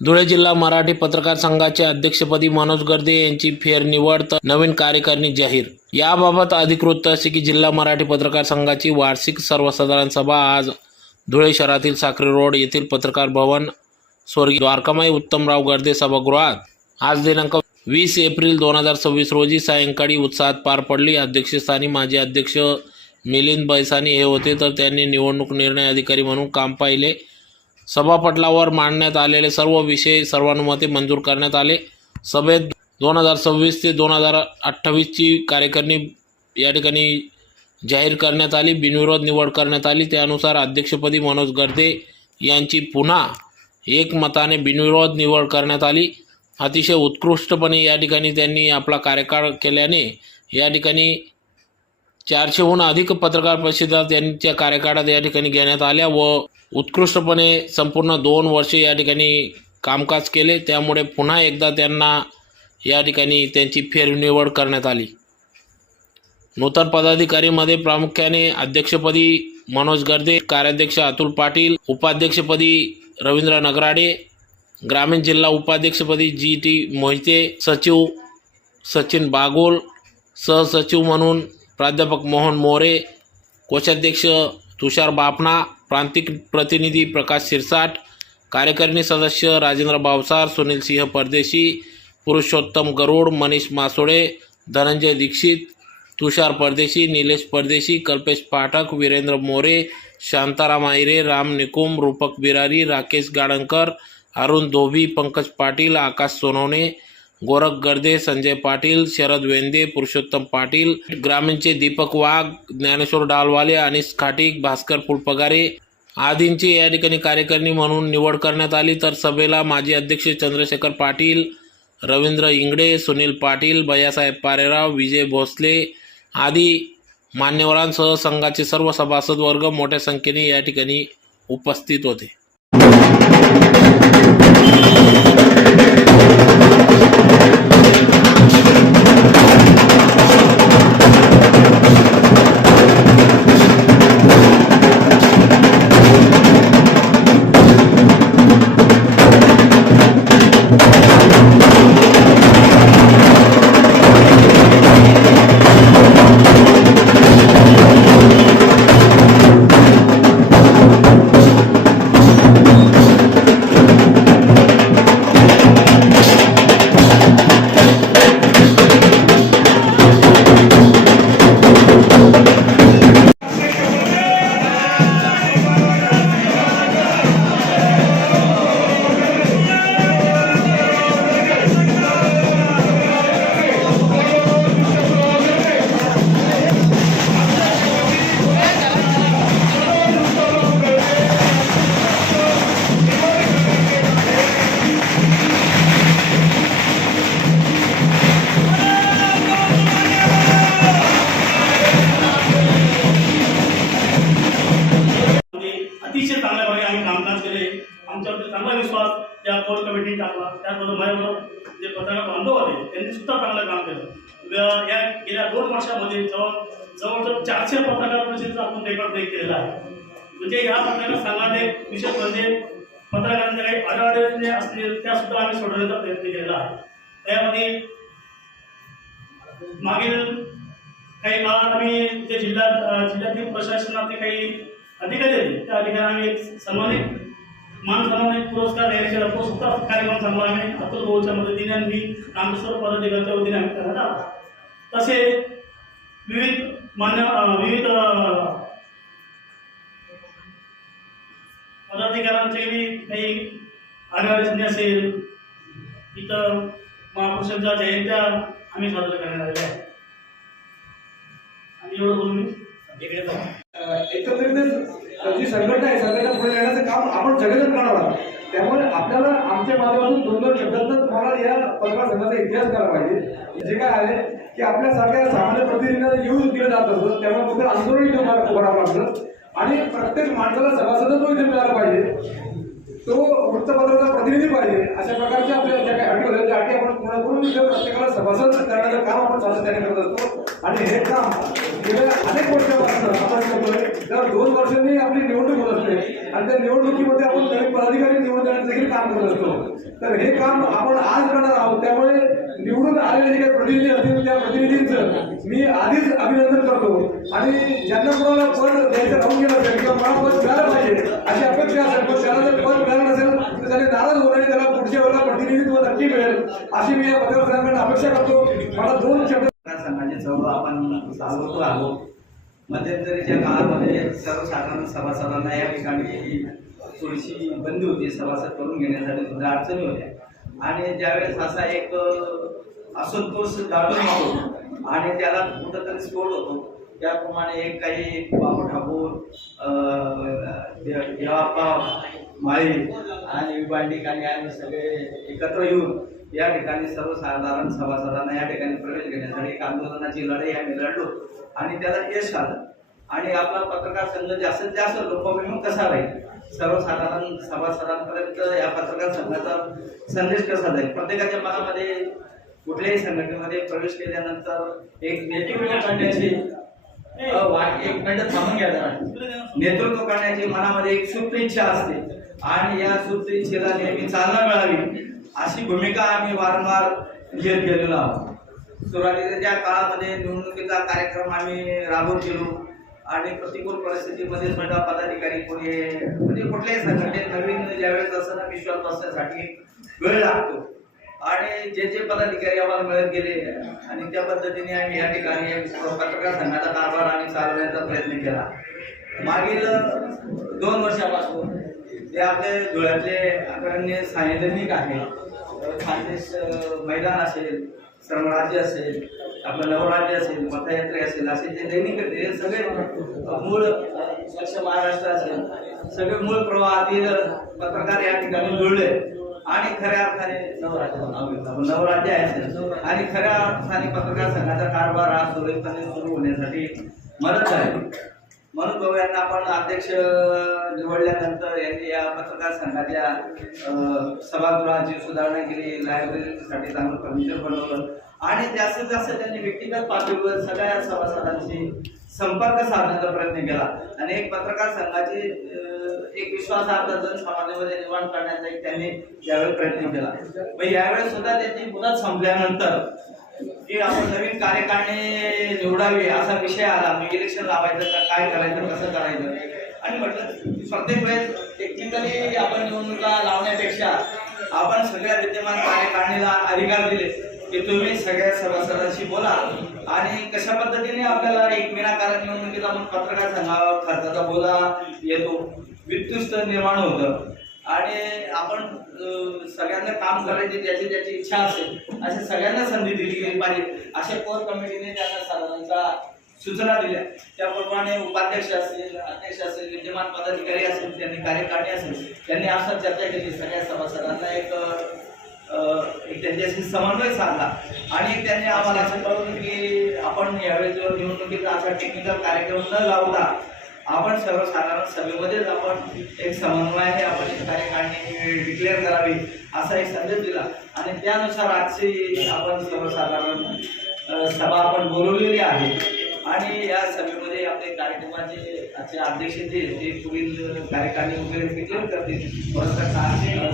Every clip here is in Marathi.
धुळे जिल्हा मराठी पत्रकार संघाचे अध्यक्षपदी मनोज गर्दे यांची फेरनिवड तर नवीन कार्यकारिणी जाहीर। याबाबत अधिकृत असे की जिल्हा मराठी पत्रकार संघाची वार्षिक सर्वसाधारण सभा आज धुळे शहरातील साक्री रोड येथील पत्रकार भवन स्वर्गीय द्वारकामाई उत्तमराव गर्दे सभागृहात आज दिनांक 20 एप्रिल 2026 रोजी सायंकाळी उत्साहात पार पडली। अध्यक्षस्थानी माजी अध्यक्ष मिलिंद बैसानी हे होते, तर त्यांनी निवडणूक निर्णय अधिकारी म्हणून काम पाहिले। सभापटलावर मांडण्यात आलेले सर्व विषय सर्वानुमते मंजूर करण्यात आले। सभेत 2026 ते 2028 ची कार्यकारिणी या ठिकाणी जाहीर करण्यात आली, बिनविरोध निवड करण्यात आली। त्यानुसार अध्यक्षपदी मनोज गर्दे यांची पुन्हा एकमताने बिनविरोध निवड करण्यात आली। अतिशय उत्कृष्टपणे या ठिकाणी त्यांनी आपला कार्यकाळ केल्याने या ठिकाणी 400हून अधिक पत्रकार परिषदा त्यांच्या कार्यकाळात या ठिकाणी घेण्यात आल्या व उत्कृष्टपणे संपूर्ण 2 वर्षे या ठिकाणी कामकाज केले। त्यामुळे पुन्हा एकदा त्यांना या ठिकाणी त्यांची फेरनिवड करण्यात आली। नूतन पदाधिकारीमध्ये प्रामुख्याने अध्यक्षपदी मनोज गर्दे, कार्याध्यक्ष अतुल पाटील, उपाध्यक्षपदी रवींद्र नगराडे, ग्रामीण जिल्हा उपाध्यक्षपदी GT मोहिते, सचिव सचिन बागोल, सहसचिव म्हणून प्राध्यापक मोहन मोरे, कोषाध्यक्ष तुषार बापना, प्रांतिक प्रतिनिधी प्रकाश शिरसाट, कार्यकारिणी सदस्य राजेंद्र भावसार, सुनील सिंह परदेशी, पुरुषोत्तम गरुड, मनीष मासोळे, धनंजय दीक्षित, तुषार परदेशी, निलेश परदेशी, कल्पेश पाठक, वीरेंद्र मोरे, शांताराम आहिरे, राम निकुम, रूपक बिरारी, राकेश गाडंकर, अरुण धोबी, पंकज पाटील, आकाश सोनवणे, गोरख गर्दे, संजय पाटील, शरद वेंदे, पुरुषोत्तम पाटील, ग्रामीणचे दीपक वाघ, ज्ञानेश्वर डालवाले, अनिस खाटिक, भास्कर फुलपगारे आदींची या ठिकाणी कार्यकारिणी म्हणून निवड करण्यात आली। तर सभेला माजी अध्यक्ष चंद्रशेखर पाटील, रवींद्र इंगडे, सुनील पाटील, भैयासाहेब पारेराव, विजय भोसले आदी मान्यवरांसह संघाचे सर्व सभासद वर्ग मोठ्या संख्येने या ठिकाणी उपस्थित होते। अतिशय चांगल्या प्रकारे आम्ही कामकाज केले। आमच्यावर चांगला विश्वास या कोर कमिटीने टाकला। त्याचबरोबर माझ्याबरोबर जे पत्रकार बांधव आले त्यांनी सुद्धा चांगलं काम केलं। या गेल्या 2 वर्षामध्ये जवळजवळ 400 पत्रकार परिषदेचा आपण रेकॉर्ड ब्रेक केलेला आहे। म्हणजे या पत्रकार संघात एक विशेष म्हणजे पत्रकारांचे काही अडचणी असतील त्या सुद्धा आम्ही सोडवण्याचा प्रयत्न केलेला आहे। त्यामध्ये मागील काही काळात आम्ही जे जिल्ह्यातील प्रशासनाचे काही अधिकारी आहेत त्या अधिकाऱ्यांना एक मान सन्मानित पुरस्कार देण्यात आला। तो सुद्धा कार्यक्रम चांगला आम्ही अतुल भाऊच्या मदतीने आणि आमच्या सर्व पदाधिकाऱ्यांच्या वतीने आम्ही करण्यात आला। तसे विविध पदाधिकाऱ्यांचे काही अडचणी असेल, इथं महापुरुषांच्या जयंत्या आम्ही साजरा करण्यात आलेल्या आहेत। आणि एवढं बोलून एकत्रित जी संघटना आहे संघटना पुढे नेण्याचं काम आपण सगळेजण करणार आहोत। त्यामुळे आपल्याला आमच्या माध्यमातून 2-2 शब्दांत तुम्हाला या पत्रकार संघाचा इतिहास करायला पाहिजे। जे काय आहे की आपल्यासारख्या सामान्य प्रतिनिधींना येऊन दिलं जात असतं, त्यामुळे फक्त आंदोलन इथे उभारावं लागतं आणि प्रत्येक माणसाला सभासदत्व इथे मिळालं पाहिजे। तो वृत्तपत्राचा प्रतिनिधी पाहिजे। अशा प्रकारच्या आपल्या ज्या काही अटी होत्या त्या अटी आपण पूर्ण करून प्रत्येकाला सभासद करण्याचं काम आपण सातत्याने करत असतो। आणि हे काम गेल्या अनेक वर्षापासून आपण करतोय। दर 2 वर्षांनी आपली निवडणूक होत असते आणि त्या निवडणुकीमध्ये आपण नवीन पदाधिकारी निवडून देण्याचं देखील नेहमी काम करत असतो. तर हे काम आपण आज करणार आहोत. त्यामुळे निवडून आलेले जे काही प्रतिनिधी असतील त्या प्रतिनिधींचं मी आधीच अभिनंदन करतो. आणि ज्यांना कोणाला पद द्यायचं राहून गेलं असेल किंवा मला पद मिळालं पाहिजे अशी अपेक्षा असेल, पण त्याला जर पद मिळालं नसेल तर त्याने नाराज होऊ नये, त्याला पुढच्या वेळेला प्रतिनिधित्व नक्की मिळेल अशी मी या पत्रकार संघाकडून अपेक्षा करतो. मला 2 शब्द संघाचे चळवळ आपण चालवतो आहोत. मध्यंतरीच्या काळामध्ये सर्वसाधारण सभासदांना या ठिकाणी थोडीशी बंदी होती, सभासद करून घेण्यासाठी सुद्धा अडचणी होत्या. आणि ज्यावेळेस असा एक असंतोष दाटून येतो आणि त्याला कुठंतरी स्फोट होतो, त्याप्रमाणे एक काही बाबू ठाकूर, देवाप्पा माळी आणि विभांडिक आणि आम्ही सगळे एकत्र येऊन या ठिकाणी सर्वसाधारण सभासदांना या ठिकाणी प्रवेश घेण्यासाठी एक आंदोलनाची लढाई आम्ही लढलो आणि त्याला यश आलं. आणि आपला पत्रकार संघ जास्तीत जास्त लोकाभिमुख कसा राहील, सर्वसाधारण सभासदांपर्यंत या पत्रकार संघाचा संदेश कसा जाईल. प्रत्येकाच्या मनामध्ये कुठल्याही संघटनेमध्ये प्रवेश केल्यानंतर एक नेतृत्व करण्याची एक मिनिट थांबून घ्या, नेतृत्व करण्याची मनामध्ये एक सुप्त इच्छा असते आणि या सुप्त इच्छेला नेहमी चालना मिळावी अशी भूमिका आम्ही वारंवार घेत गेलेलो आहोत. सुरुवातीच्या काळामध्ये निवडणुकीचा कार्यक्रम आम्ही राबवत गेलो आणि प्रतिकूल परिस्थितीमध्ये सुद्धा पदाधिकारी कोणी म्हणजे कुठल्याही संघटनेत नवीन ज्यावेळेस असं ना विश्वास बसण्यासाठी वेळ लागतो आणि जे जे पदाधिकारी आम्हाला मिळत गेले आणि त्या पद्धतीने आम्ही या ठिकाणी पत्रकार संघाचा कारभार आम्ही चालवण्याचा प्रयत्न केला. मागील 2 वर्षापासून ते आपले धुळ्यातले आदरणीय सैनिक आहे, खानदेश मैदान असेल, श्रमराज्य असेल, आपलं नवराज्य असेल, पथयात्रे असेल, असे जे दैनिक ते सगळे मूळ स्वच्छ महाराष्ट्र असेल, सगळे मूळ प्रवाहातील पत्रकार या ठिकाणी जुळले आणि खऱ्या अर्थाने नवराज्य आहे आणि खऱ्या अर्थाने पत्रकार संघाचा कारभार हा सुरळीतपणे सुरू होण्यासाठी मदत झाली. म्हणून भाऊ यांना आपण अध्यक्ष निवडल्यानंतर यांनी या पत्रकार संघाच्या सभागृहाची सुधारणा केली, लायब्ररीसाठी चांगलं फर्निचर बनवलं आणि जास्तीत जास्त त्यांनी व्यक्तिगत पातळीवर सगळ्या सभासदांशी संपर्क साधण्याचा प्रयत्न केला आणि एक पत्रकार संघाची एक विश्वासार्ह जनसमाजामध्ये निर्माण करण्याचा एक त्यांनी यावेळी प्रयत्न केला. मग यावेळी सुद्धा त्याची मुदत संपल्यानंतर की आपण नवीन कार्यकारिणी निवडावी असा विषय आला. मग इलेक्शन लावायचं का, काय करायचं, कसं करायचं आणि म्हटलं प्रत्येक वेळेस टेक्निकली आपण निवडणुका लावण्यापेक्षा आपण सगळ्या विद्यमान कार्यकारिणीला अधिकार दिले की तुम्ही सगळ्या सभासदांशी बोला आणि कशा पद्धतीने आपल्याला एक विनाकारण निवडणुकीत आपण पत्रकार संघावर खर्चाचा बोला येतो, वित्तुस्त निर्माण होतं आणि आपण सगळ्यांना काम करायची ज्याची इच्छा असेल अशा सगळ्यांना संधी दिली गेली पाहिजे अशा कोर कमिटीने त्यांना साधारणच्या सूचना दिल्या. त्याप्रमाणे उपाध्यक्ष असेल, अध्यक्ष असेल, विद्यमान पदाधिकारी असेल, त्यांनी कार्यकारिणी असेल, त्यांनी अशा चर्चा केली. सगळ्या सभासदांना एक त्यांच्याशी समन्वय साधला आणि त्यांनी आम्हाला असं कळवलं की आपण यावेळी जो निवडणुकीचा असा टेक्निकल कार्यक्रम न लावता आपण सर्वसाधारण सभेमध्येच आपण एक समन्वयाने आपण कार्यकारिणी डिक्लेअर करावी असा एक संदेश दिला आणि त्यानुसार आजची आपण सर्वसाधारण सभा आपण बोलवलेली आहे आणि या सभेमध्ये आपले कार्यक्रमाचे आजचे अध्यक्ष ते पुढील कार्यकारिणी वगैरे डिक्लेअर करतील. थोडासा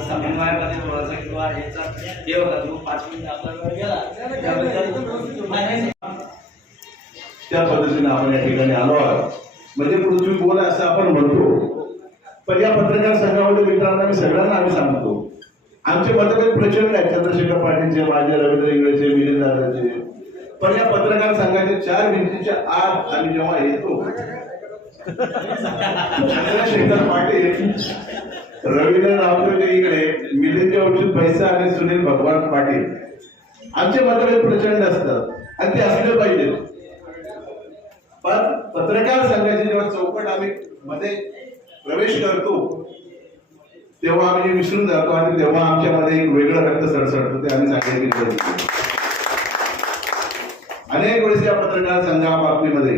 समन्वयामध्ये थोडासा किंवा याचा हे होता तो 5 मिनिट आपला वेळ गेला त्या पद्धतीने आपण या ठिकाणी आलो आहोत. म्हणजे पृथ्वी गोल आहे असं आपण म्हणतो, पण या पत्रकार संघामध्ये मित्रांना मी सगळ्यांना आम्ही सांगतो आमचे मतभेद प्रचंड आहेत. चंद्रशेखर पाटीलचे, माझे, रवींद्र इंगळेचे, मिलिंद दादाचे, पण या पत्रकार संघाच्या 4 भिंतीच्या आत आम्ही जेव्हा येतो चंद्रशेखर पाटील, रवींद्र रावते इकडे, मिलिंद औषध पैसा आणि सुनील भगवान पाटील, आमचे मतभेद प्रचंड असतात आणि ते असले पाहिजे. पण पत्रकार संघाची जेव्हा चौकट आम्ही मध्ये प्रवेश करतो तेव्हा आम्ही विसरून जातो आणि तेव्हा आमच्यामध्ये एक वेगळं रक्त सडसडतो. ते आम्ही सांगितलं अनेक वेळेस या पत्रकार संघा बाबतीमध्ये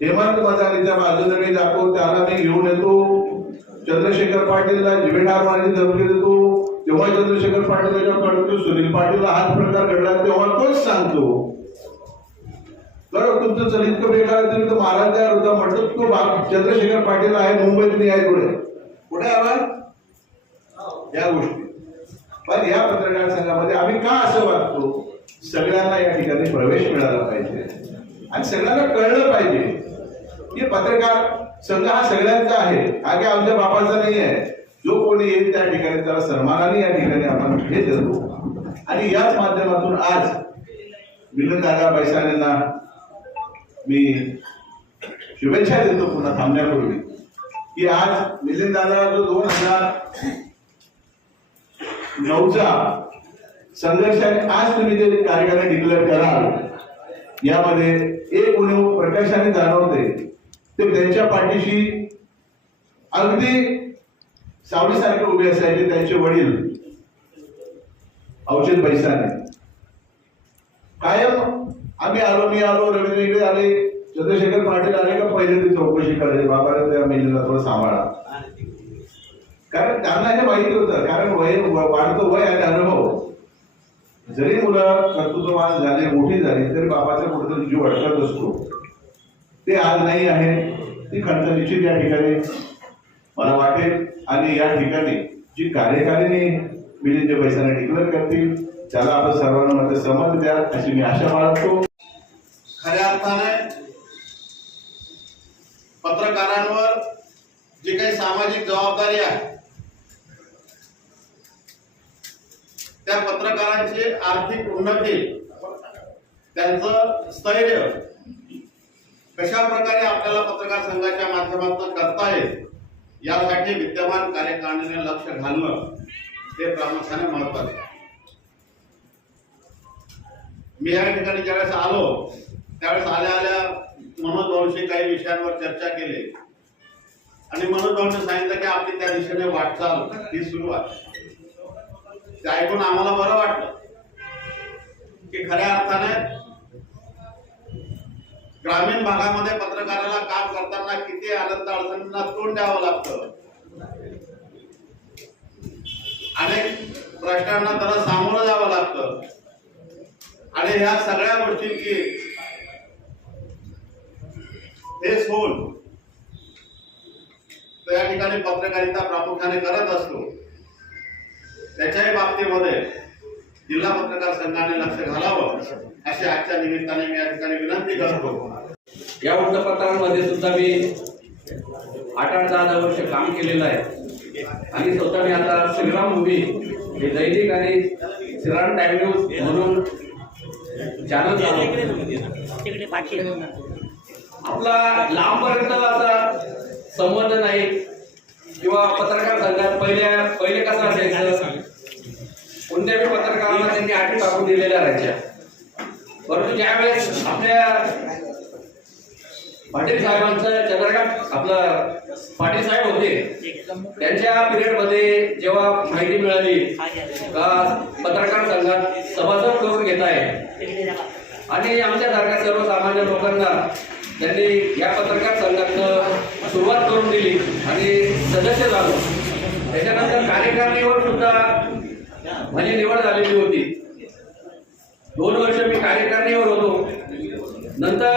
हेमंत मदानीच्या बाजूने मी जातो, त्याला मी घेऊन येतो, चंद्रशेखर पाटीलला जिवेठार मारण्याची धमकी देतो. तेव्हा चंद्रशेखर पाटील त्याच्यावर कळतो, सुनील पाटीलला हाच प्रकार घडला तेव्हा तोच सांगतो बरं तुमचं चल इतकं बेकार तुम्ही तो महाराज तयार होता म्हटलं तो चंद्रशेखर पाटील आहे मुंबईत, मी आहे कुठे आवाज या गोष्टी. पण या पत्रकार संघामध्ये आम्ही का असं वागतो, सगळ्यांना या ठिकाणी प्रवेश मिळाला पाहिजे आणि सगळ्यांना कळलं पाहिजे की पत्रकार संघ हा सगळ्यांचा आहे, हा काही आमच्या बापाचा नाही आहे. जो कोणी येईल त्या ठिकाणी त्याला सन्मानाने या ठिकाणी आपण हे देतो. आणि याच माध्यमातून आज मिलिंददादा पैसानेंना मी शुभेच्छा देतो पुन्हा थांबण्यापूर्वी, की आज मिलिंददादा जो 2009चा संघर्ष आहे, आज तुम्ही जे कार्यक्रम डिक्लेअर कराल यामध्ये एक उणीव प्रकाशाने जाणवते, ते त्यांच्या पाठीशी अगदी सावलीसारखे उभे असायचे त्यांचे वडील अवचेत पैसाने. कायम आम्ही आलो, मी आलो, रवींद्र इकडे आले, चंद्रशेखर पाटील आले का पहिले ती चौकशी करायची, बाबाला त्या महिलेला थोडं सांभाळा. कारण त्यांना हे माहिती होतं, कारण वय वाढतो वय आणि अनुभव. जरी मुलं कर्तृत्ववान झाले, मोठी झाली, तरी बाबाचा कुठेतरी जीव अडकत असतो. ते आज नाही आहे, ती खंत निश्चित या ठिकाणी मला वाटेल. आणि या ठिकाणी जी कार्यकारिणी मिलिंद पैसाने डिक्लेअर करतील त्याला आपण सर्वांना मध्ये सहमत द्या अशी मी आशा बाळगतो. खऱ्या अर्थाने पत्रकारांवर जी काही सामाजिक जबाबदारी आहे, त्या पत्रकारांची आर्थिक उन्नती, त्यांचं स्थैर्य कशा प्रकारे आपल्याला पत्रकार संघाच्या माध्यमातून करता येईल यासाठी विद्यमान कार्यकारिणीने लक्ष घालणं हे प्रामुख्याने महत्वाचे. मी या ठिकाणी ज्यावेळेस आलो त्यावेळेस आल्या मनोज भाऊंशी काही विषयांवर चर्चा केली आणि मनोज भाऊंनी सांगितलं की आपली त्या दिशेने वाटचाल ही सुरू आहे. ते ऐकून आम्हाला बरं वाटलं की खऱ्या अर्थाने ग्रामीण भागामध्ये पत्रकाराला काम करताना किती आनंद अडचणींना तोंड द्यावं लागतं, अनेक प्रश्नांना त्याला सामोरं जावं लागतं आणि ह्या सगळ्या गोष्टींची फेस होऊन त्या ठिकाणी पत्रकारिता प्रामुख्याने करत असतो. त्याच्याही बाबतीमध्ये जिल्हा पत्रकार संघाने लक्ष घालावं अशी आजच्या निमित्ताने मी या ठिकाणी विनंती करतो. या वृत्तपत्रांमध्ये सुद्धा मी 8-10 वर्ष काम केलेलं आहे आणि स्वतः मी आता श्रीराम मूवी हे दैनिक आणि श्रीराम टाइम न्यूज म्हणून चॅनल आपला लांबपर्यंत असा संबंध नाही किंवा पत्रकार संघात पहिले कसं असायचं, कोणत्याही पत्रकाराला त्यांनी अटी टाकून दिलेल्या राहायच्या. परंतु ज्यावेळेस आपल्या पाटील साहेबांचं चंद्रकांत आपलं पाटील साहेब होते त्यांच्या पिरियड मध्ये जेव्हा माहिती मिळाली का पत्रकार संघात सभासद करून घेत आहे आणि आमच्यासारख्या सर्वसामान्य लोकांना त्यांनी या पत्रकार संघात सुरुवात करून दिली आणि सदस्य झालो. त्याच्यानंतर कार्यकारिणीवर सुद्धा माझी निवड झालेली होती. 2 वर्ष मी कार्यकारिणीवर होतो. नंतर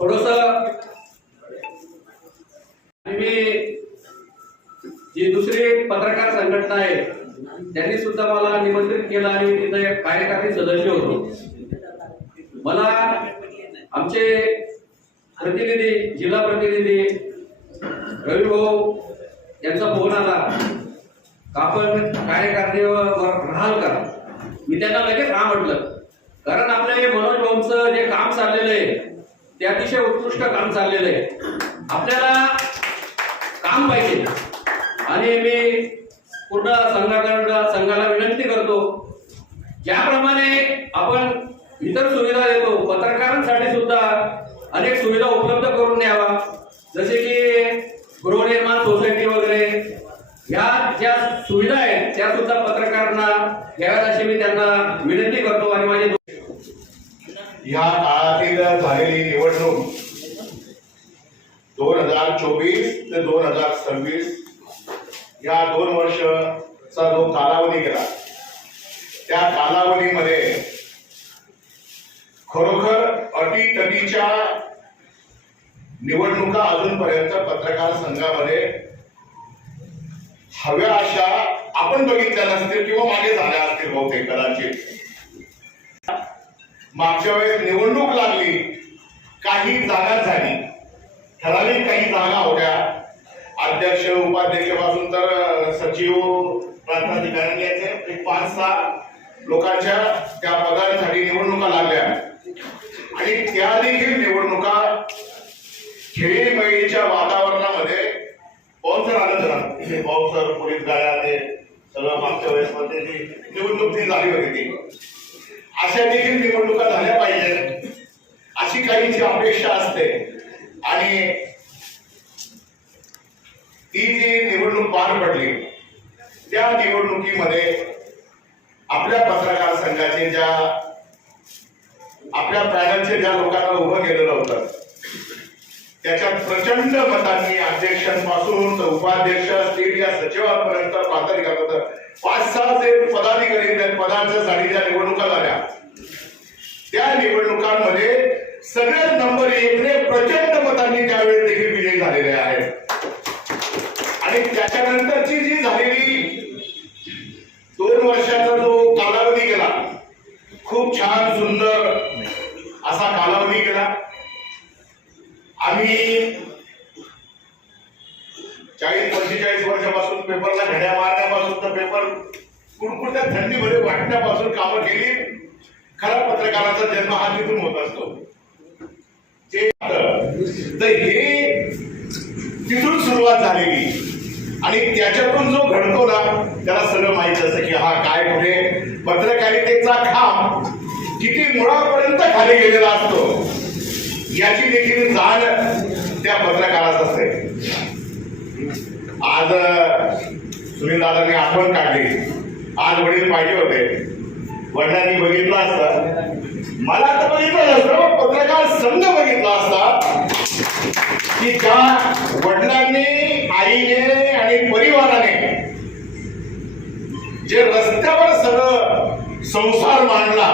थोडस मी जी दुसरी पत्रकार संघटना आहे त्यांनी सुद्धा मला निमंत्रित केलं आणि तिथे एक कार्यकारी सदस्य होतो. मला आमचे प्रतिनिधी, जिल्हा प्रतिनिधी रवी भाऊ यांचा फोन आला का आपण कार्यकारिणीवर राहाल का. मी त्यांना लगेच हा म्हटलं, कारण आपल्या मनोज भाऊंचं जे काम चाललेलं आहे ते अतिशय उत्कृष्ट काम चाललेलं आहे. आपल्याला काम पाहिजे आणि मी पूर्ण संघाला विनंती करतो, ज्याप्रमाणे आपण इतर सुविधा देतो पत्रकारांसाठी सुद्धा अनेक सुविधा उपलब्ध करून द्यावा, जसे की गृहनिर्माण सोसायटी वगैरे ह्या ज्या सुविधा आहेत त्या सुद्धा पत्रकारांना द्याव्यात अशी मी त्यांना विनंती करतो. आणि माझे या काळातील झालेली निवडणूक 2024 ते 2026 या 2 वर्षाचा जो कालावधी गेला त्या कालावधीमध्ये खरोखर अटीतटीच्या निवडणुका अजूनपर्यंत पत्रकार संघामध्ये हव्या अशा आपण बघितल्या नसतील किंवा मागे झाल्या असतील बहुतेक कदाचित. मागच्या वेळेस निवडणूक लागली, काही जागा झाली, ठराविक काही जागा होत्या. अध्यक्ष उपाध्यक्षापासून तर सचिव प्रांताधिकारी याचे एक 5-6 लोकांच्या त्या पदांसाठी निवडणुका लागल्या आणि त्या देखील निवडणुका खेळीमेळीच्या वातावरणामध्ये पावसर आलं जरा पावसर पोलीस गाड्या ते सगळं मागच्या वेळेस मध्ये जी निवडणूक ती झाली होती ती अशा देखील निवडणुका झाल्या पाहिजेत अशी काहीची अपेक्षा असते. आणि ती जी निवडणूक पार पडली त्या निवडणुकीमध्ये आपल्या पत्रकार संघाचे ज्या आपल्या पॅनलचे ज्या लोकांना उभं केलेलं होतं त्याच्यात प्रचंड मतांनी अध्यक्षांपासून उपाध्यक्ष असतील या सचिवांपर्यंत प्रांताधिकाऱ्यांपर्यंत 5-6 जे पदाधिकारी त्या पदांच्यासाठी ज्या निवडणुका झाल्या त्या निवडणुकांमध्ये सगळे नंबर 1 प्रचंड मतांनी त्यावेळेस देखील विजयी झालेले आहेत. आणि त्याच्यानंतरची जी झालेली 2 वर्षाचा जो कालावधी गेला खूप छान सुंदर असा कालावधी गेला. आम्ही 40-45 वर्षापासून पेपरला घड्या मारण्यापासून तर पेपर कुडकुड्या थंडीमध्ये वाटण्यापासून कामं केली. खरा पत्रकाराचा जन्म हा तिथून होत असतो. तर हे तिथून सुरुवात झालेली आणि त्याच्यातून जो घडतो ना त्याला सगळं माहित असतं की हा काय कुठे पत्रकारितेचा खांब किती मुळापर्यंत खाली गेलेला असतो याची देखील जाण त्या पत्रकारात असते. आज सुनील दादांनी आठवण काढली. आज वडील पाहिजे होते, वडिलांनी बघितलं असतं, मला तर बघितलं नसतं, पत्रकार संघ बघितला असता की ज्या वडिलांनी आईने आणि परिवाराने जे रस्त्यावर सगळं संसार मांडला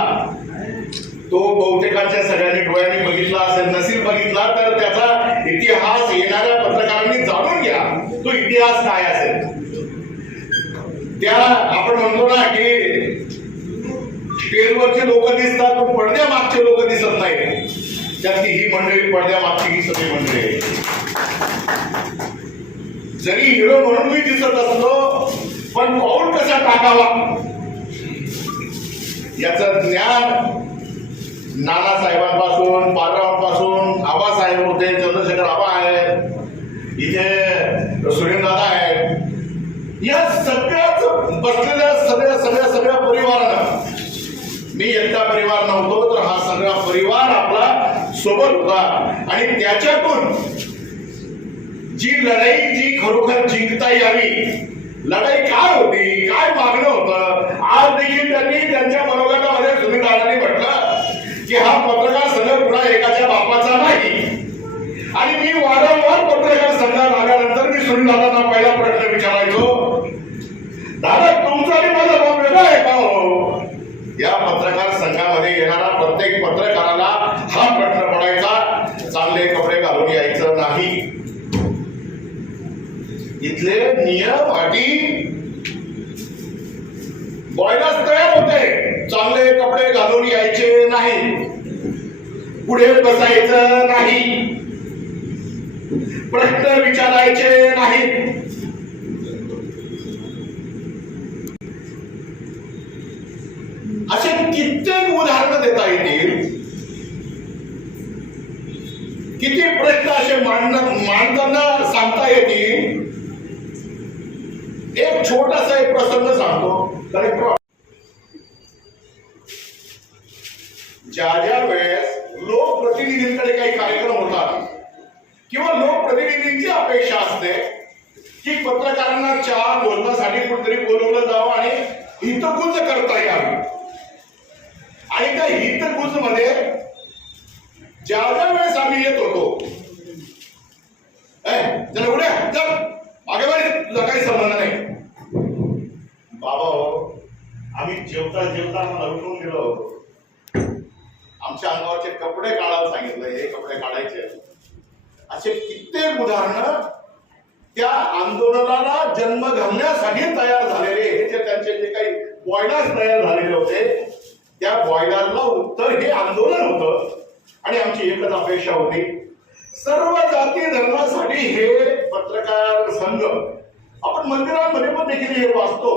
तो बहुतेकांच्या सगळ्यांनी डोळ्यांनी बघितला असेल. नसेल बघितला तर त्याचा इतिहास येणाऱ्या पत्रकारांनी जाणून घ्या. तो इतिहास काय असेल. त्या आपण म्हणतो ना की स्टेजवरचे लोक दिसतात पण पडद्या मागचे लोक दिसत नाही. त्यातली ही मंडळी पडद्या मागची ही सगळी मंडळी. जरी हिरो म्हणून मी दिसत असलो पण पाऊल कसा टाकावा याचं ज्ञान नानासाहेबांपासून पाररावांपासून आबासाहेब होते, चंद्रशेखर आबा आहेत, इथे सुरेंद्रदादा आहेत, या सगळ्याच बसलेल्या सगळ्या परिवारानं मी एकटा परिवार नव्हतो तर हा सगळा परिवार आपला सोबत होता. आणि त्याच्यातून जी लढाई जी खरोखर जिंकता यावी लढाई काय होती काय मागणं होतं आज देखील त्यांनी त्यांच्या मनोगतामध्ये सुनीलदादांनी म्हटलं की हा पत्रकार संघ पुन्हा एकाच्या बापाचा नाही. आणि मी वारंवार पत्रकार संघात आल्यानंतर मी सुनीलदादांना पहिला प्रश्न विचारायचो, दादा तुमचा आणि माझा बाप वेगळा आहे का हो. या पत्रकार संघामध्ये येणारा प्रत्येक पत्रकाराला हा प्रश्न पडायचा, चांगले कपडे घालून यायचं नाही. इथले नियम अटी बॉयलाच तयार होते. चांगले कपडे घालून यायचे नाही, पुढे बसायचं नाही, प्रश्न विचारायचे नाहीत. असे कित्येक उदाहरणं देता येतील. किती प्रश्न असे मांडताना सांगता येतील. एक छोटासा एक प्रसंग सांगतो. ज्या वेळेस लोकप्रतिनिधींकडे काही कार्यक्रम होतात किंवा लोकप्रतिनिधींची अपेक्षा असते की पत्रकारांना चहा बोलण्यासाठी कुठेतरी बोलवलं जावं आणि हितगुज करता यावी. आणि त्या हितगुज मध्ये ज्या वेळेस आम्ही येत होतो चल उड्या चल मागे बाई तुझा काही संबंध नाही. बाबा हो आम्ही जेवता मला उठवून दिलं होतं. आमच्या अंगावरचे कपडे काढायला सांगितलं, हे कपडे काढायचे. असे कित्येक उदाहरणं त्या आंदोलनाला जन्म घालण्यासाठी तयार झालेले हे जे त्यांचे जे काही बॉयलार्स तयार झालेले होते, त्या बॉयलारला उत्तर हे आंदोलन होतं. आणि आमची एकच अपेक्षा होती, सर्व जाती धर्मासाठी हे पत्रकार संघ, आपण मंदिरांमध्ये पण देखील हे वाचतो,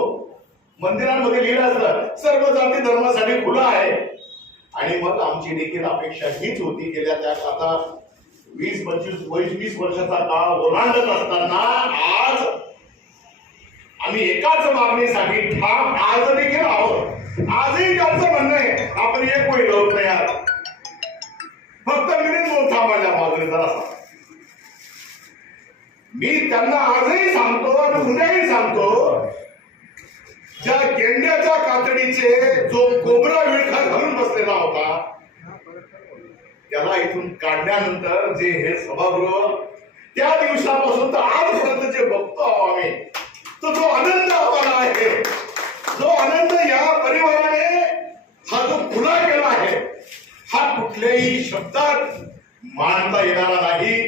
मंदिरांमध्ये लिहिलं असतं सर्व जाती धर्मासाठी खुला आहे. आणि मग आमची देखील अपेक्षा हीच होती. गेल्या त्या आता 20-25 वर्षाचा काळ ओलांडत असताना आज आम्ही एकाच मागणीसाठी ठाम आज देखील आहोत. आजही त्यांचं म्हणणं आहे आपण एक वय होत नाही यार, फक्त मीच मोठा माझ्या मागणी जरा. मी त्यांना आजही सांगतो आणि उद्याही सांगतो, ज्या गेंड्याच्या कातडीचे जो कोबरा विळखा घालून बसलेला होता, त्याला इथून काढल्यानंतर जे हे सभागृह त्या दिवसापासून तर आजपर्यंत जे बघतो आम्ही, तो जो आनंद आम्हाला आहे, जो आनंद या परिवाराने हा जो खुला केला आहे, हा कुठल्याही शब्दात मांडता येणारा नाही.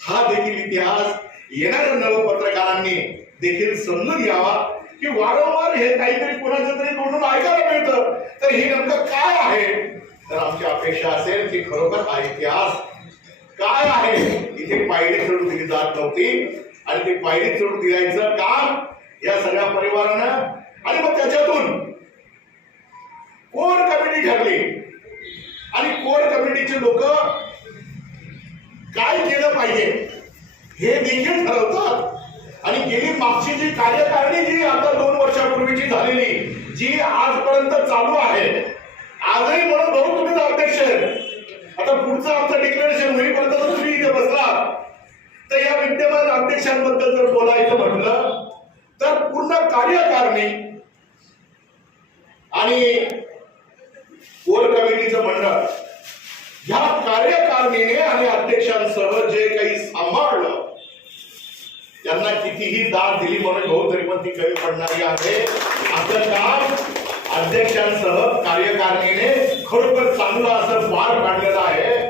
हा देखील इतिहास येणाऱ्या नवपत्रकारांनी देखील समजून घ्यावा की वारंवार हे काहीतरी कोणाचं तरी तोंडून ऐकायला मिळतं, तर हे नेमकं काय आहे. तर आमची अपेक्षा असेल की खरोखर हा इतिहास काय आहे. इथे पायरी चढून दिली जात नव्हती आणि ते पायरी चढून दिल्याचं काम या सगळ्या परिवारानं, आणि मग त्याच्यातून कोर कमिटी ठरली आणि कोर कमिटीचे लोक काय केलं पाहिजे हे देखील ठरवतात. आणि गेली मागची जी कार्यकारिणी जी आता 2 वर्षापूर्वीची झालेली, जी आजपर्यंत चालू आहे, आजही म्हणून भाऊ तुम्ही अध्यक्ष आहेत, आता पुढचं आमचं डिक्लेरेशन होईपर्यंत जर तुम्ही इथे बसला तर या विद्यमान अध्यक्षांबद्दल जर बोलायचं म्हटलं तर पूर्ण कार्यकारिणी आणि कोर कमिटीचं मंडळ, ह्या कार्यकारिणीने आणि अध्यक्षांसह जे काही सांभाळलं, त्यांना कितीही दाद दिली म्हणून भाऊ तरी पण ती कमी पडणारी आहे. असं काम अध्यक्षांसह कार्यकारिणीने खरोखर चांगलं असं पार पाडलेलं आहे.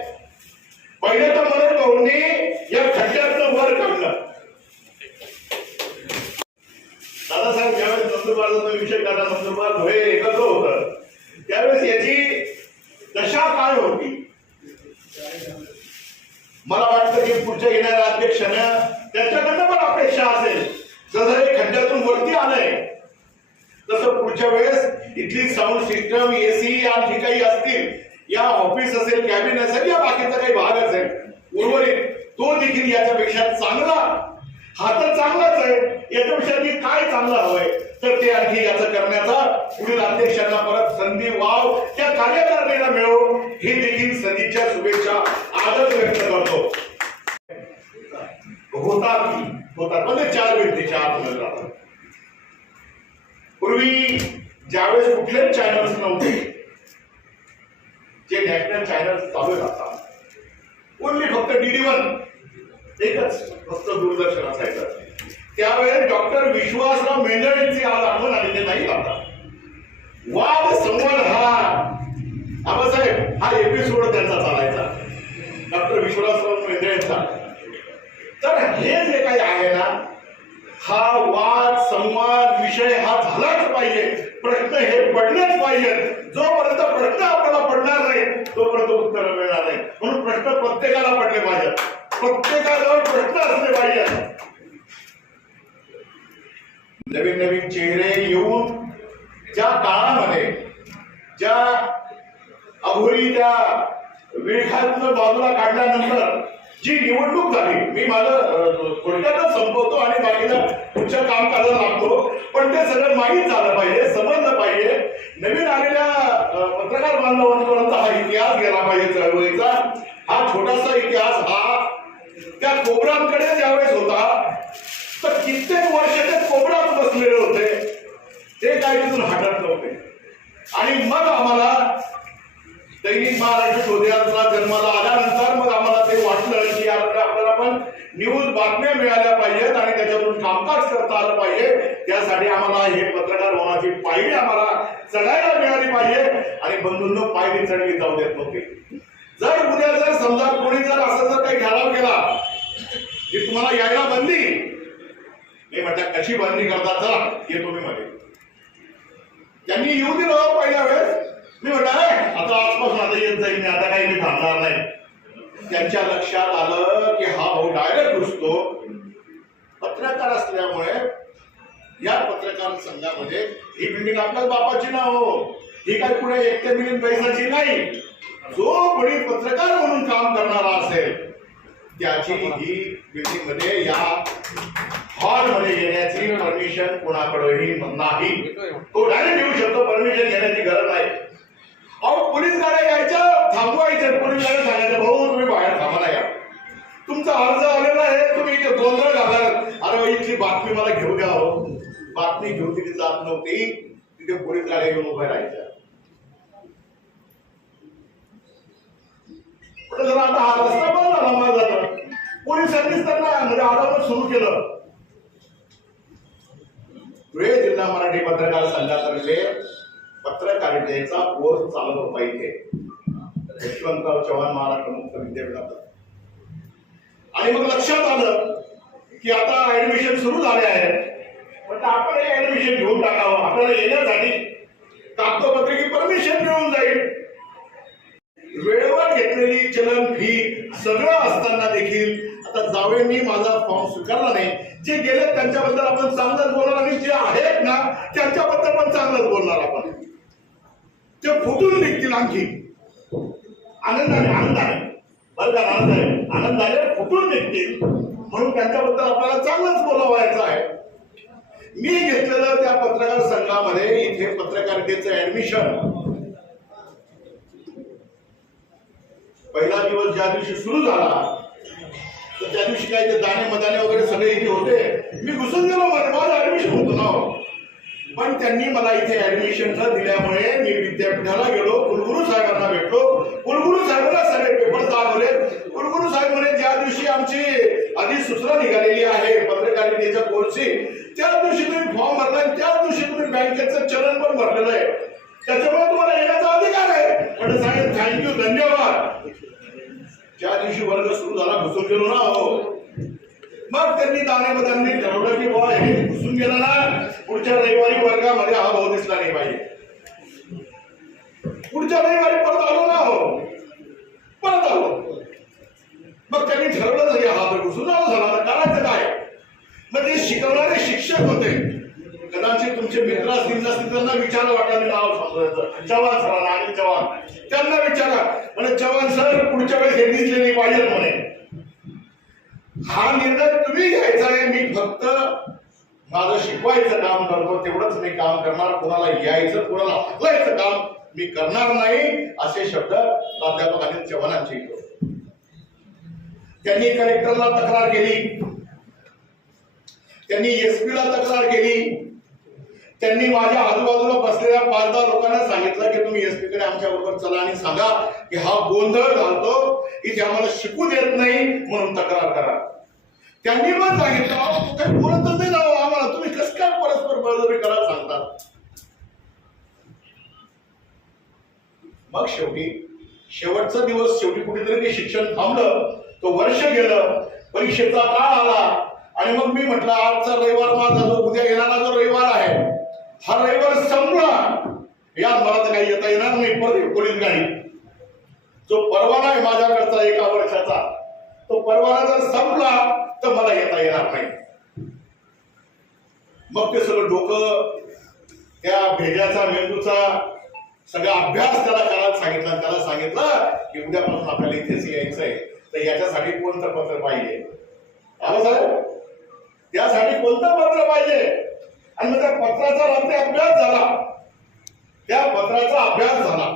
पहिले तर मनोज भाऊंनी या खड्ड्यातनं वर काढलं. दादासाहेब ज्यावेळेस नंदुरबारचा विषय काढला, नंदुरबार धुळे एकत्र होतं, त्यावेळेस याची दशा काय होती. मला वाटतं की पुढच्या येणाऱ्या अध्यक्षानं त्यांच्याकडनं पण अपेक्षा असेल, जसं हे खड्ड्यातून वरती आलंय तसं पुढच्या वेळेस इथली साऊंड सिस्टम, एसी या ठिकाणी असतील, या ऑफिस असेल, कॅबिन असेल, या बाकीचा काही भाग असेल उर्वरित, तो देखील याच्यापेक्षा चांगला, हा तर चांगलाच आहे, याच्यापेक्षा काय चांगलं हवंय तर ते आणखी याचं करण्याचा पुढील अध्यक्षांना परत संधी वाव त्या कार्यकारिणीला मिळो, हे देखील सदिच्छा शुभेच्छा आदर व्यक्त करतो. होतात म्हणजे 4 व्यक्तीच्या आतमध्ये राहतात. पूर्वी ज्यावेळेस कुठलेच चॅनल्स नव्हते, जे नॅशनल चॅनल्स चालू राहतात, ओनली फक्त DD1 एकच फक्त दूरदर्शन असायचं, त्यावेळेस डॉक्टर विश्वासराव मेंढळेंची आज आठवण आली, ते नाही लागतात. वाद संवाद हा आबासाहेब हा एपिसोड त्यांचा चालायचा, डॉक्टर विश्वासराव मेंढळेंचा. तर हे जे काही आहे ना, हा वाद संवाद विषय हा झालाच पाहिजे, प्रश्न हे पडलेच पाहिजे. जोपर्यंत प्रश्न आपल्याला पडणार नाही तोपर्यंत उत्तर मिळणार नाही. म्हणून प्रश्न प्रत्येकाला पडले पाहिजेत, प्रत्येकाजवळ प्रश्न असले पाहिजेत. नवीन नवीन चेहरे येऊन ज्या काळामध्ये ज्या अघोरी त्या विळखातून बाजूला काढल्यानंतर जी निवडणूक झाली, मी माझं थोडक्यातच संपवतो आणि बाकीला पुढच्या कामकाजाला लागतो, पण ते सगळं माहीत झालं पाहिजे, समजलं पाहिजे. नवीन आलेल्या पत्रकार बांधवांपर्यंत हा इतिहास गेला पाहिजे चळवळीचा. हा छोटासा इतिहास हा त्या कोबरांकडे ज्यावेळेस होता तर कित्येक वर्ष ते कोबराच बसलेले होते, ते काय तिथून हटत नव्हते. आणि मग आम्हाला दैनिक महाराष्ट्र शोधयात्रा जन्माला आल्यानंतर मग आम्हाला ते वाटलं की आपल्याला पण न्यूज बातम्या मिळाल्या पाहिजेत आणि त्याच्यातून कामकाज करता आलं पाहिजे. त्यासाठी आम्हाला हे पत्रकार होण्याची पायरी आम्हाला चढायला मिळाली पाहिजे. आणि बंधूंनो, पायरी चढली जाऊ देत नव्हती. जर उद्या जर समजा कोणी जर असं जर काही ठराव केला की तुम्हाला यायला बंदी. मी म्हटलं कशी बंदी करतात, चला येतो मी मध्ये. त्यांनी येऊ दिलं पहिल्या वेळेस. मी म्हटलं आता आजपासून आता येत जाईल मी, आता काही मी थांबणार नाही. त्यांच्या लक्षात आलं की हा भाऊ डायरेक्ट घुसतो. पत्रकार असल्यामुळे या पत्रकार संघामध्ये ही बिल्डिंग आपल्याच बापाची ना हो, ही काय पुढे एकट्या मिलियन पैशाची नाही. जो कोणी पत्रकार म्हणून काम करणारा असेल त्याची ही बिल्डिंग मध्ये या हॉल मध्ये येण्याची परमिशन कोणाकडेही नाही. तो डायरेक्ट येऊ शकतो, परमिशन घेण्याची गरज नाही. अहो पोलीस गाड्या यायच्या, थांबवायच्या. पोलीस गाड्या सांगायच्या भाऊ तुम्ही बाहेर थांबायला या, तुमचा अर्ज आलेला आहे, तुम्ही इथे गोंधळ घालाल. अरे इथली बातमी मला घेऊ द्या हो. बातमी घेऊन तिथे जात नव्हती, तिथे पोलीस गाड्या घेऊन उभ्या राहायच्या. जरा आता हा रस्ता बंद झाला माझा, पोलिसांनीच त्यांना म्हणजे आंदोलन सुरू केलं. धुळे जिल्हा मराठी पत्रकार संघातर्फे पत्रकारितेचा कोर्स चालत होता इथे यशवंतराव चव्हाण महाराष्ट्र मुक्त विद्यापीठात. आणि मग लक्षात आलं की आता ऍडमिशन सुरू झाले आहे, पण आपण हे ऍडमिशन घेऊन टाकावं. आपल्याला येण्यासाठी कागदपत्री परमिशन मिळून जाईल. वेळेवर घेतलेली चलन फी सगळं असताना देखील आता जावेंनी माझा फॉर्म स्वीकारला नाही. जे गेले त्यांच्याबद्दल आपण चांगलंच बोलणार आणि जे आहेत ना त्यांच्याबद्दल पण चांगलंच बोलणार आपण. ते फुटून निघतील आणखी आनंदाने बरं का, आनंदाने फुटून निघतील म्हणून त्यांच्याबद्दल आपल्याला चांगलंच बोलावायचं आहे. मी घेतलेलं त्या पत्रकार संघामध्ये इथे पत्रकारितेचं ऍडमिशन पहिला दिवस ज्या दिवशी सुरू झाला तर त्या दिवशी काही ते दाणे मदाने वगैरे सगळे इथे होते. मी घुसून गेलो, माझं ऍडमिशन होतं ना. पण त्यांनी मला इथे ऍडमिशन दिल्यामुळे मी विद्यापीठाला गेलो, कुलगुरू साहेबांना भेटलो. कुलगुरू साहेबांना सगळे पेपर दाखवले. कुलगुरू साहेब म्हणे ज्या दिवशी आमची अधिसूचना निघालेली आहे पत्रकारितेच्या कोर्सची, त्याच दिवशी तुम्ही फॉर्म भरला, त्याच दिवशी तुम्ही बँकेचं चलन पण भरलेलं आहे, त्याच्यामुळे तुम्हाला येण्याचा अधिकार आहे. म्हणजे साहेब थँक्यू, धन्यवाद. ज्या दिवशी वर्ग सुरू झाला घुसून गेलो ना हो. मग त्यांनी दाणेबदांनी ठरवलं की बाबा हे घुसून गेला ना, पुढच्या रविवारी वर्गामध्ये हा भाऊ दिसला नाही पाहिजे. पुढच्या रविवारी परत आलो ना हो, परत आलो. मग त्यांनी ठरवलं की हा तर घुसून झाला, करायचं काय. मग ते शिकवणारे शिक्षक होते, कदाचित तुमचे मित्र असतील त्यांना विचारा, वाटायला नाव समजायचं चव्हाण सरांना. आणि चव्हाण त्यांना विचारा म्हणजे चव्हाण सर पुढच्या वेळेस हे दिसले नाही पाहिजे म्हणे. हा निर्णय तुम्ही घ्यायचा आहे. मी फक्त माझं शिकवायचं काम करतो, तेवढंच मी काम करणार. कोणाला यायचं कोणाला हकलायचं काम मी करणार नाही, असे शब्द प्राध्यापक अनिल चव्हाणांचे येतो. त्यांनी कलेक्टरला तक्रार केली, त्यांनी एसपी ला तक्रार केली. त्यांनी माझ्या आजूबाजूला बसलेल्या 5-10 लोकांना सांगितलं की तुम्ही एसपी कडे आमच्या बरोबर चला आणि सांगा की हा गोंधळ घालतो, इथे आम्हाला शिकू देत नाही म्हणून तक्रार करा. त्यांनी पण सांगितलं तू काही बोलतच नाही ना आम्हाला, तुम्ही कसं काय परस्पर बळजबरी करायला सांगतात. मग शेवटचा दिवस शेवटी कुठेतरी ते शिक्षण थांबलं. तो वर्ष गेलं, परीक्षेचा काळ आला आणि मग मी म्हटलं आजचा रविवार माझा जो उद्या येणारा जो रविवार आहे हा रविवार संपला, यात मला तर काही येता येणार नाही. परत पोलीस गाडी जो परवाना आहे माझ्याकडचा 1 वर्षाचा, तो परवाना जर संपला तर मला येता येणार नाही. मग ते सगळं डोकं त्या भेजाचा मेंदूचा सगळा अभ्यास त्याला करायला सांगितला. त्याला सांगितलं की उद्यापासून आपल्याला इथेच यायचंय, तर याच्यासाठी कोणतं पत्र पाहिजे. साहेब त्यासाठी कोणतं पत्र पाहिजे. आणि मग त्या पत्राचा रात्री अभ्यास झाला, त्या पत्राचा अभ्यास झाला.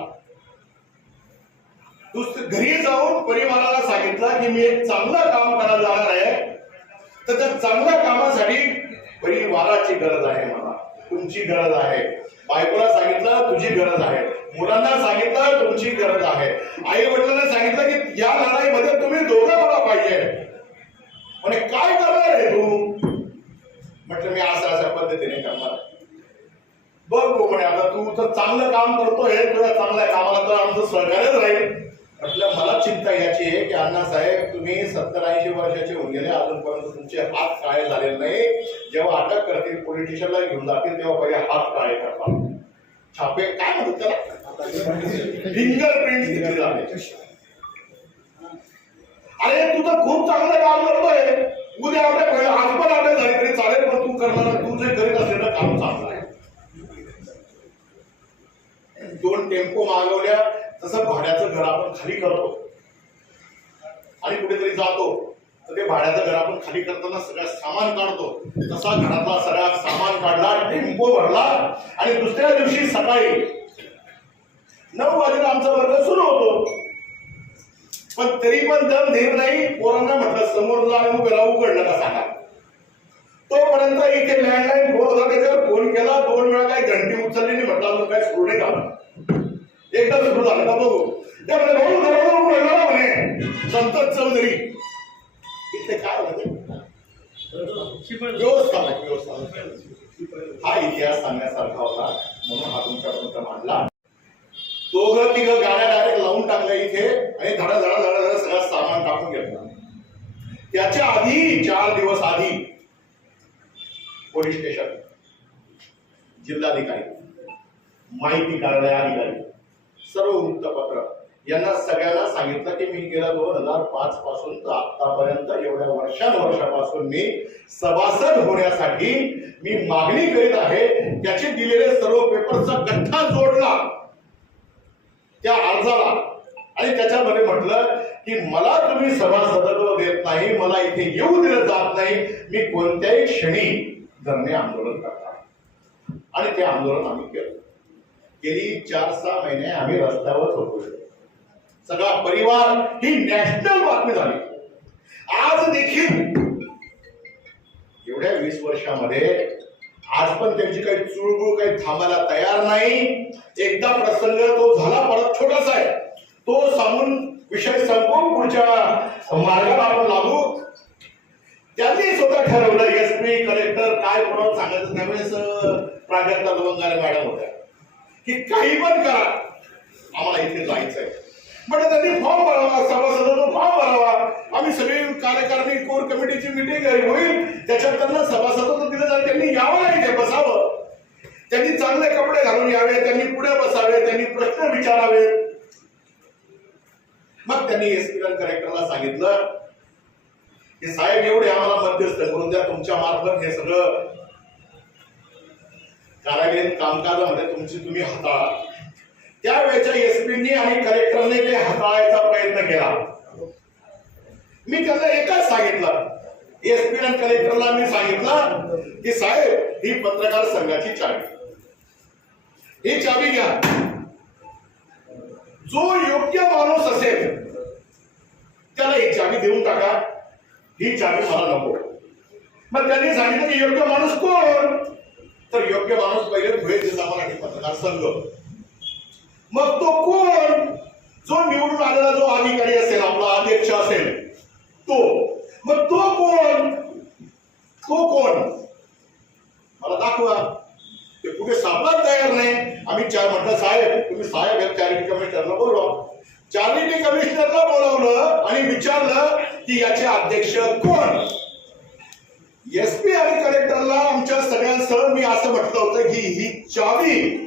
घरी जाऊन परिवाराला सांगितलं की मी एक चांगलं काम करायला जाणार आहे, तर त्या चांगल्या कामासाठी परिवाराची गरज आहे, मला तुमची गरज आहे. बायकोला सांगितलं तुझी गरज आहे, मुलांना सांगितलं तुमची गरज आहे, आई वडिलांना सांगितलं की या लढाईमध्ये तुम्ही दोघं मला पाहिजे. म्हणे काय करणार आहे तू. म्हटलं मी अशा पद्धतीने करणार. बघ म्हणे आता तू तर चांगलं काम करतोय, तुझ्या चांगल्या कामाला तर आमचं सहकार्यच राहील. म्हटलं मला चिंता याची आहे की अण्णासाहेब तुम्ही 70-80 वर्षाचे होऊन गेले, अजूनपर्यंत तुमचे हात काळे झालेले नाही. जेव्हा अटक करतील, पोलिटिशियनला घेऊन जातील, तेव्हा पहिले हात काळे करतात. छापे काय म्हणतात त्याला, फिंगरप्रिंट घेतले जाते. अरे तू तर खूप चांगलं काम करतोय, उद्या आपल्या पहिलं आज पण आपल्या झाली तरी चालेल, पण तू करणार, तू जे करीत असलेलं काम चांगलं आहे. 2 टेम्पो मागवल्या, तसं भाड्याचं घर आपण खाली करतो आणि कुठेतरी जातो, तर ते भाड्याचं घर आपण खाली करताना सगळं सामान काढतो, तसा घरातला सगळा सामान काढला, टेम्पो भरला आणि दुसऱ्या दिवशी सकाळी 9 वाजेला आमचा वर्ग सुरू होतो. पण तरी पण दम धीर नाही. पोरांना म्हटलं समोर जा आणि उभे राहू, उघडलं का सांगा. तोपर्यंत इथे लँडलाईन फोन होता, त्याच्यावर फोन केला, 2 वेळा काही घंटी उचलली नाही. म्हटलं अजून काही सुरू नाही झालं. एकदा सुरू झालं का बघू. त्यामध्ये भाऊ दरवाजा म्हणे संतोष चौधरी. इथे काय होते व्यवस्था. हा इतिहास सांगण्यासारखा होता, म्हणून हा तुमच्यापर्यंत मांडला. 2-3 गाड्या डायरेक्ट लावून टाकल्या इथे आणि धडा सगळं सामान टाकून घेतलं. त्याच्या आधी 4 दिवस आधी पोलीस स्टेशन, जिल्हाधिकारी, माहिती कार्यालय अधिकारी, सर्व वृत्तपत्र यांना सगळ्यांना सांगितलं की मी गेल्या 2005 पासून तर आतापर्यंत एवढ्या वर्षापासून मी सभासद होण्यासाठी मी मागणी करीत आहे. त्याचे दिलेले सर्व पेपरचा गठ्ठा जोडला त्या अर्जाला आणि त्याच्यामध्ये म्हटलं की मला तुम्ही सभासदत्व देत नाही, मला इथे येऊ दिलं जात नाही, मी कोणत्याही क्षणी धरणे आंदोलन करणार. आणि ते आंदोलन आम्ही केलं. गेली 4-6 महिने आम्ही रस्त्यावर होतो. सगळा परिवार, ही नॅशनल बातमी झाली. आज देखील एवढ्या 20 वर्षामध्ये आज पण त्यांची काही चुळबुळ काही थांबायला तयार नाही. एकदा प्रसंग तो झाला, परत छोटासा आहे, तो सांगून विषय संपवून पुढच्या मार्गाला आपण लागू. त्यांनी स्वतः ठरवलं, एसपी कलेक्टर काय कोणाला सांगायचं. त्यावेळेस प्राजक्ता लवंगारे मॅडम होत्या की काही पण करा, आम्हाला इथे जायचंय. म्हणजे त्यांनी फॉर्म भरावा, सभासदांचा फॉर्म भरावा. आम्ही सगळी कार्यकारिणी कोर कमिटीची मिटिंग होईल, त्याच्यात त्यांना सभासदत्व दिलं जाईल. त्यांनी यावं नाही, इथे बसावं, त्यांनी चांगले कपडे घालून यावे, त्यांनी पुढे बसावे, त्यांनी प्रश्न विचारावे. मग त्यांनी एसपी कलेक्टरला सांगितलं की साहेब एवढे आम्हाला मध्यस्थ करून द्या, तुमच्या मार्फत हे सगळं कारागीर कामकाजामध्ये तुम्ही हाताळा. त्यावेळेच्या एसपीनी आणि कलेक्टरने ते हाताळायचा प्रयत्न केला. मी त्यांना एकच सांगितलं, एसपी आणि कलेक्टरला मी सांगितलं की साहेब ही पत्रकार संघाची चावी, ही चावी घ्या. जो योग्य माणूस असेल त्याला ही चावी देऊन टाका, ही चावी मला नको. मग त्यांनी सांगितलं की योग्य माणूस कोण, तर योग्य माणूस पहिले धुळे जिल्हा मराठी पत्रकार संघ. मग तो कोण, जो निवडून आलेला जो अधिकारी असेल, आपला अध्यक्ष असेल तो. मग तो कोण मला दाखवा. ते कुठे सापडत तयार नाही. आम्ही म्हटलं साहेब तुम्ही साहेब चॅरिटी कमिशनरला बोलवा. चॅरिटी कमिशनरला बोलावलं आणि विचारलं की याचे अध्यक्ष कोण. एसपी आणि कलेक्टरला आमच्या सगळ्यांसह मी असं म्हटलं होतं की ही चावी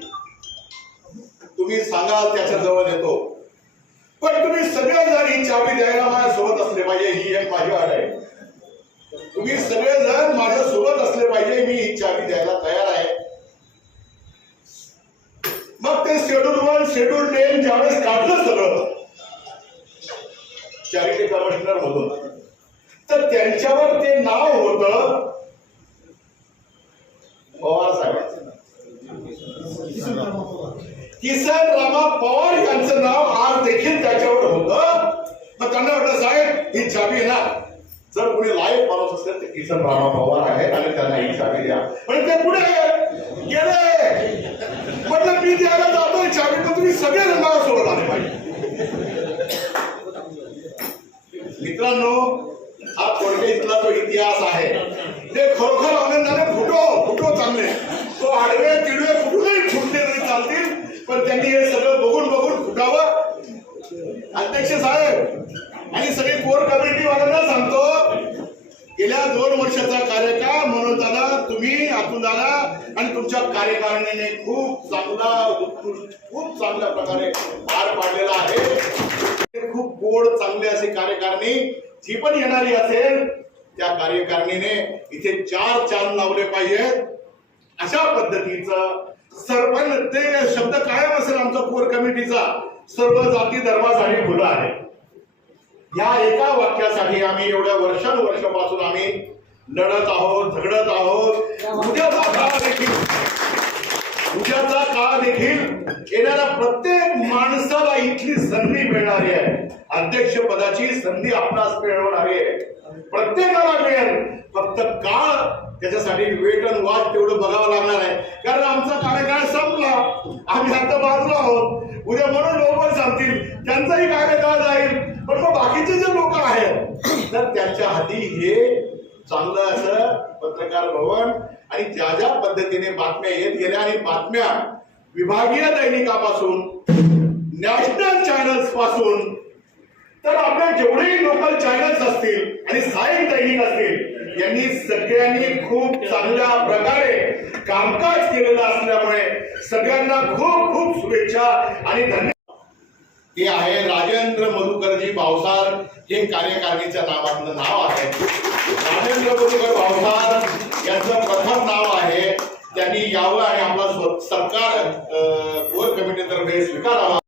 तुम्ही सांगाल त्याच्या जवळ येतो, पण तुम्ही सगळेजण ही चावी द्यायला माझ्यासोबत असले पाहिजे. ही एक माझी अट आहे. तुम्ही सगळेजण माझ्या सोबत असले पाहिजे, मी ही चावी द्यायला तयार आहे. मग ते शेड्यूल 1 शेड्यूल 10 ज्यावेळेस काढलं सगळं चॅरिटी कमिशनर मधून, तर त्यांच्यावर ते नाव होतं पवार साहेबांचं, किसन रामा पवार यांचं नाव आज देखील त्याच्यावर होतं. मग त्यांना म्हटलं साहेब ही चावी ना, जर कोणी लाईव्ह माणूस असेल तर किसन रामा पवार आहेत आणि त्यांना ही चावी द्या. पण ते पुढे गेले. म्हटलं मी द्यायला जातोय चावी, पण तुम्ही सगळे मला सोबत आले पाहिजे. मित्रांनो हा कोणत्या जो इतिहास आहे ते खरोखर आनंदाने फुटो चांगले. तो आडवे तिडवे कुठूनही फुटले तरी चालतील, पण त्यांनी हे सगळं बघून फुटावं अध्यक्ष साहेब आणि सगळी कोर कमिटी वाल्यांना सांगतो, गेल्या 2 वर्षाचा कार्यकाळ मनोज दादा, तुम्ही अतुल दादा आणि तुमच्या कार्यकारिणीने खूप चांगल्या प्रकारे पार पाडलेला आहे. खूप गोड चांगली अशी कार्यकारिणी जी पण येणारी असेल त्या कार्यकारिणीने इथे 4 चांद लावले पाहिजेत. अशा पद्धतीचं सरपंच ते शब्द कायम असेल आमचा कोर कमिटीचा, सर्व जाती धर्मासाठी खुला आहे. या एका वाक्यासाठी आम्ही एवढ्या वर्षानुवर्षापासून आम्ही लढत आहोत, झगडत आहोत. उद्याचा काळ देखील येणाऱ्या प्रत्येक माणसाला इथली संधी मिळणारी आहे. अध्यक्षपदाची संधी आपणास मिळवणारी आहे. प्रत्येकाला मिळेल, फक्त काळ त्याच्यासाठी वेट अँड वॉच तेवढं बघावं लागणार आहे. कारण आमचा कार्यकाळ संपला, आम्ही आता बाजूला आहोत. उद्या म्हणून लोक सांगतील त्यांचाही कार्यकाळ जाईल, पण मग बाकीचे जे लोक आहेत तर त्यांच्या हाती हे चांगलं असं पत्रकार भवन आणि ज्या ज्या पद्धतीने बातम्या येत गेल्या आणि बातम्या विभागीय दैनिकापासून नॅशनल चॅनल्स पासून तर आपल्या जेवढेही लोकल चॅनल्स असतील आणि सहाय्यक दैनिक असतील यांनी सगळ्यांनी खूप चांगल्या प्रकारे कामकाज केलेलं असल्यामुळे सगळ्यांना खूप खूप शुभेच्छा आणि धन्यवाद. ते आहे राजेंद्र मधुकरजी भावसार, हे कार्यकारिणीच्या नाव आहे. राजेंद्र मधुकर भावसार यांचं प्रथम नाव आहे. त्यांनी यावं आणि आपला सरकार कोर कमिटीतर्फे स्वीकारावा.